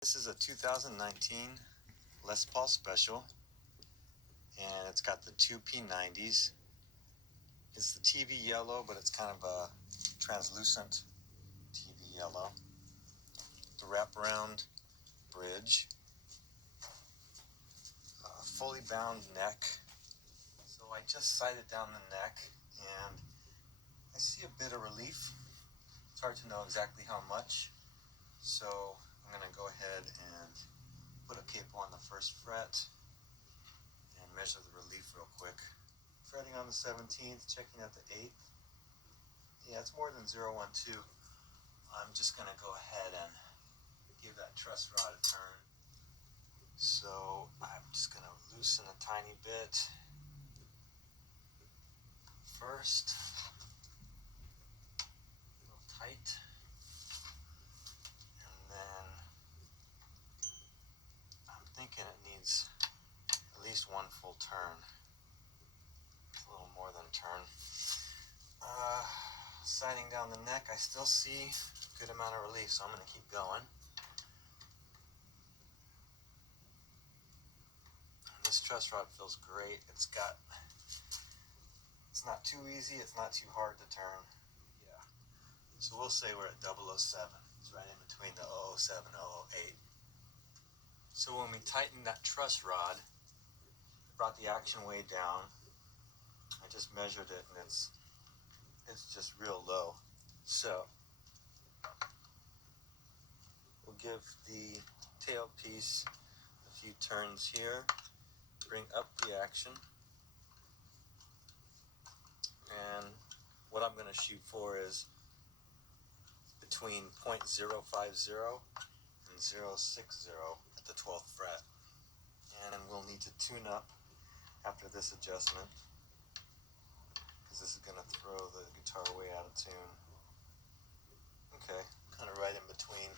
This is a 2019 Les Paul Special, and it's got the two p90s. It's the TV yellow, but it's kind of a translucent TV yellow. The wraparound bridge, fully bound neck. So I just sighted down the neck, and I see a bit of relief. It's hard to know exactly how much, so I'm going to go ahead and put a capo on the first fret and measure the relief real quick. Fretting on the 17th, checking at the 8th. Yeah, it's more than 012. I'm just going to go ahead and give that truss rod a turn. So I'm just going to loosen a tiny bit first. A little tight. And then I'm thinking it needs at least one full turn. It's a little more than a turn. Sighting down the neck, I still see a good amount of relief, so I'm going to keep going. And this truss rod feels great. It's not too easy, it's not too hard to turn. Yeah. So we'll say we're at 007. It's right in between the 007 and 008. So when we tightened that truss rod, brought the action way down. I just measured it, and it's just real low. So we'll give the tailpiece a few turns here, bring up the action, and what I'm going to shoot for is between 0.050 and 0.60 at the 12th fret. And we'll need to tune up after this adjustment, because this is going to throw the guitar way out of tune. Okay, kind of right in between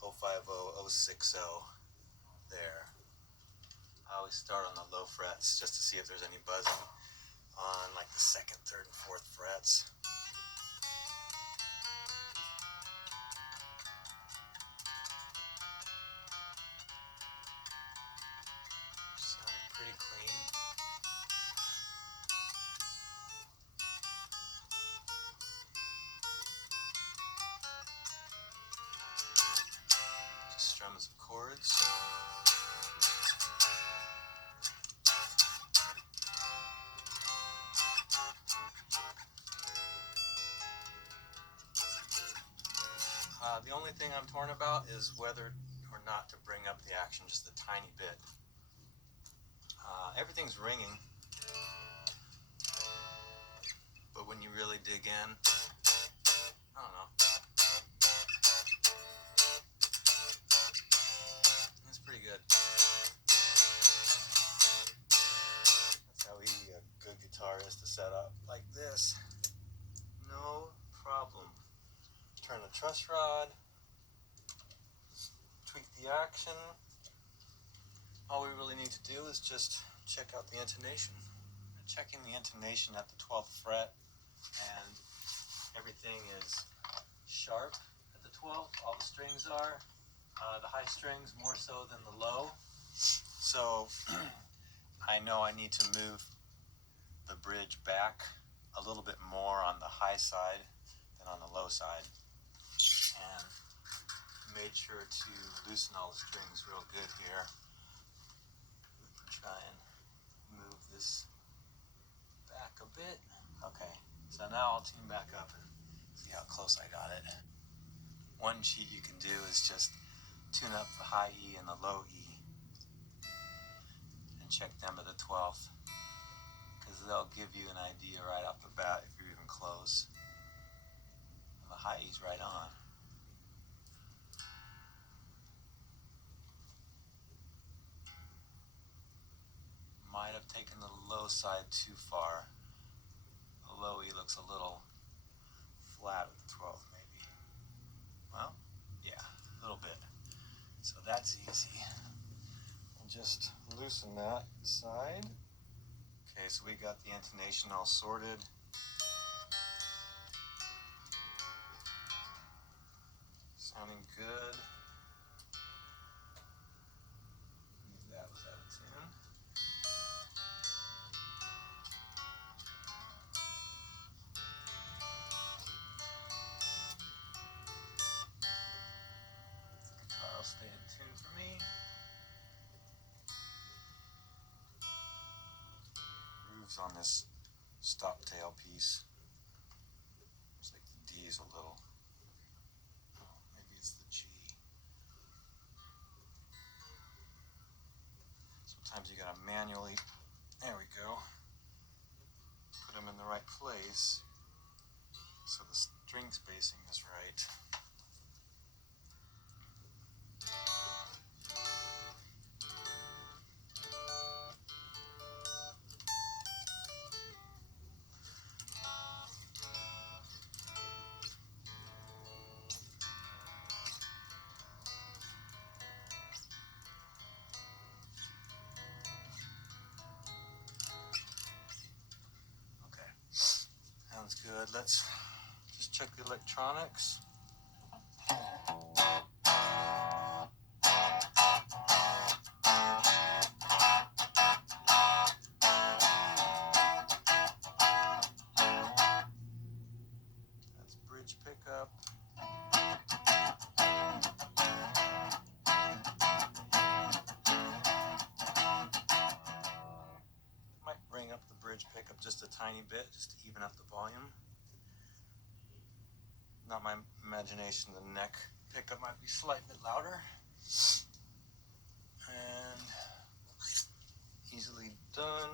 050, 060 there. I always start on the low frets just to see if there's any buzzing on like the 2nd, 3rd, and 4th frets. Sounding pretty clean. Just strumming some chords. The only thing I'm torn about is whether or not to bring up the action just a tiny bit. Everything's ringing, but when you really dig in, I don't know. That's pretty good. That's how easy a good guitar is to set up, like this. No problem. Turn the truss rod, tweak the action. All we really need to do is just check out the intonation. Checking the intonation at the 12th fret, and everything is sharp at the 12th. All the strings are. The high strings more so than the low. So I know I need to move the bridge back a little bit more on the high side than on the low side. And made sure to loosen all the strings real good here. Try and move this back a bit. Okay, so now I'll tune back up and see how close I got it. One cheat you can do is just tune up the high E and the low E and check them at the 12th, because they'll give you an idea right off the bat if you're even close. And the high E's right on. Might have taken the low side too far. The low E looks a little flat at the 12th, maybe. Well, yeah, a little bit. So that's easy. We'll just loosen that side. Okay, so we got the intonation all sorted. Sounding good. grooves on this stop tail piece. Looks like the D is a little, oh, maybe it's the G. Sometimes you gotta manually, there we go, put them in the right place so the string spacing is right. Sounds good. Let's just check the electronics. That's bridge pickup. Might bring up the bridge pickup just a tiny bit, just to even up the volume. Not my imagination, the neck pickup might be slightly bit louder. And easily done.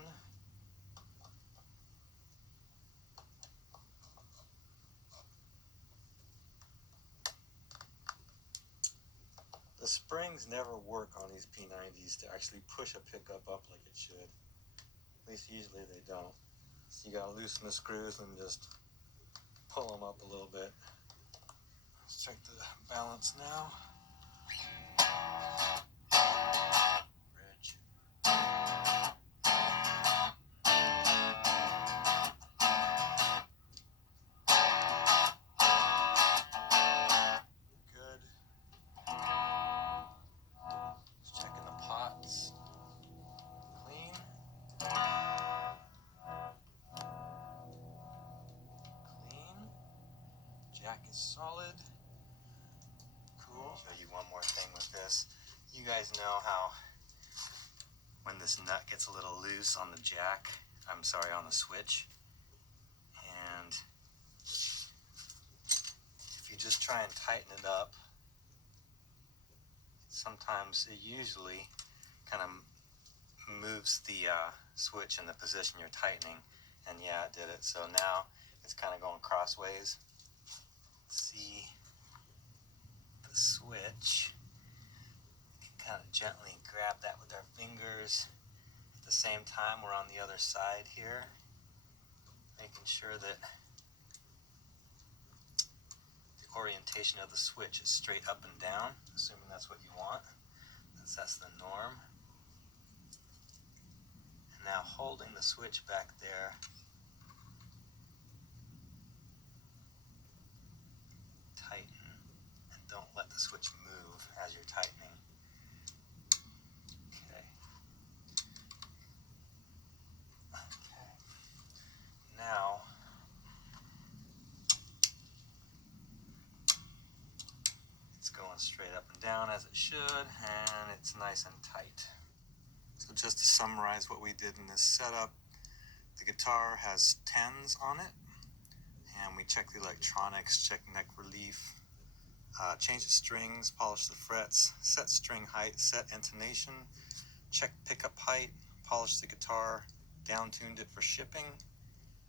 The springs never work on these P90s to actually push a pickup up like it should. At least usually they don't. So you gotta loosen the screws and just pull them up a little bit. Let's check the balance now. Bridge. Good. Just checking the pots. Clean. Clean. Jack is solid. Cool. Show you one more thing with this. You guys know how when this nut gets a little loose on the jack, on the switch, and if you just try and tighten it up, sometimes it usually kind of moves the switch in the position you're tightening, and yeah, it did it. So now it's kind of going crossways. See the switch, you can kind of gently grab that with our fingers. At the same time, we're on the other side here, making sure that the orientation of the switch is straight up and down, assuming that's what you want, since that's the norm. And now holding the switch back there, tighten, and don't let the switch move as you're tightening. Okay. Now, it's going straight up and down as it should, and it's nice and tight. So just to summarize what we did in this setup, the guitar has 10s on it, and we check the electronics, check neck relief, change the strings, polish the frets, set string height, set intonation, check pickup height, polish the guitar, down-tuned it for shipping.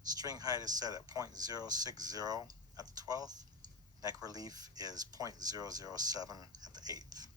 String height is set at 0.060 at the 12th. Neck relief is 0.007 at the 8th.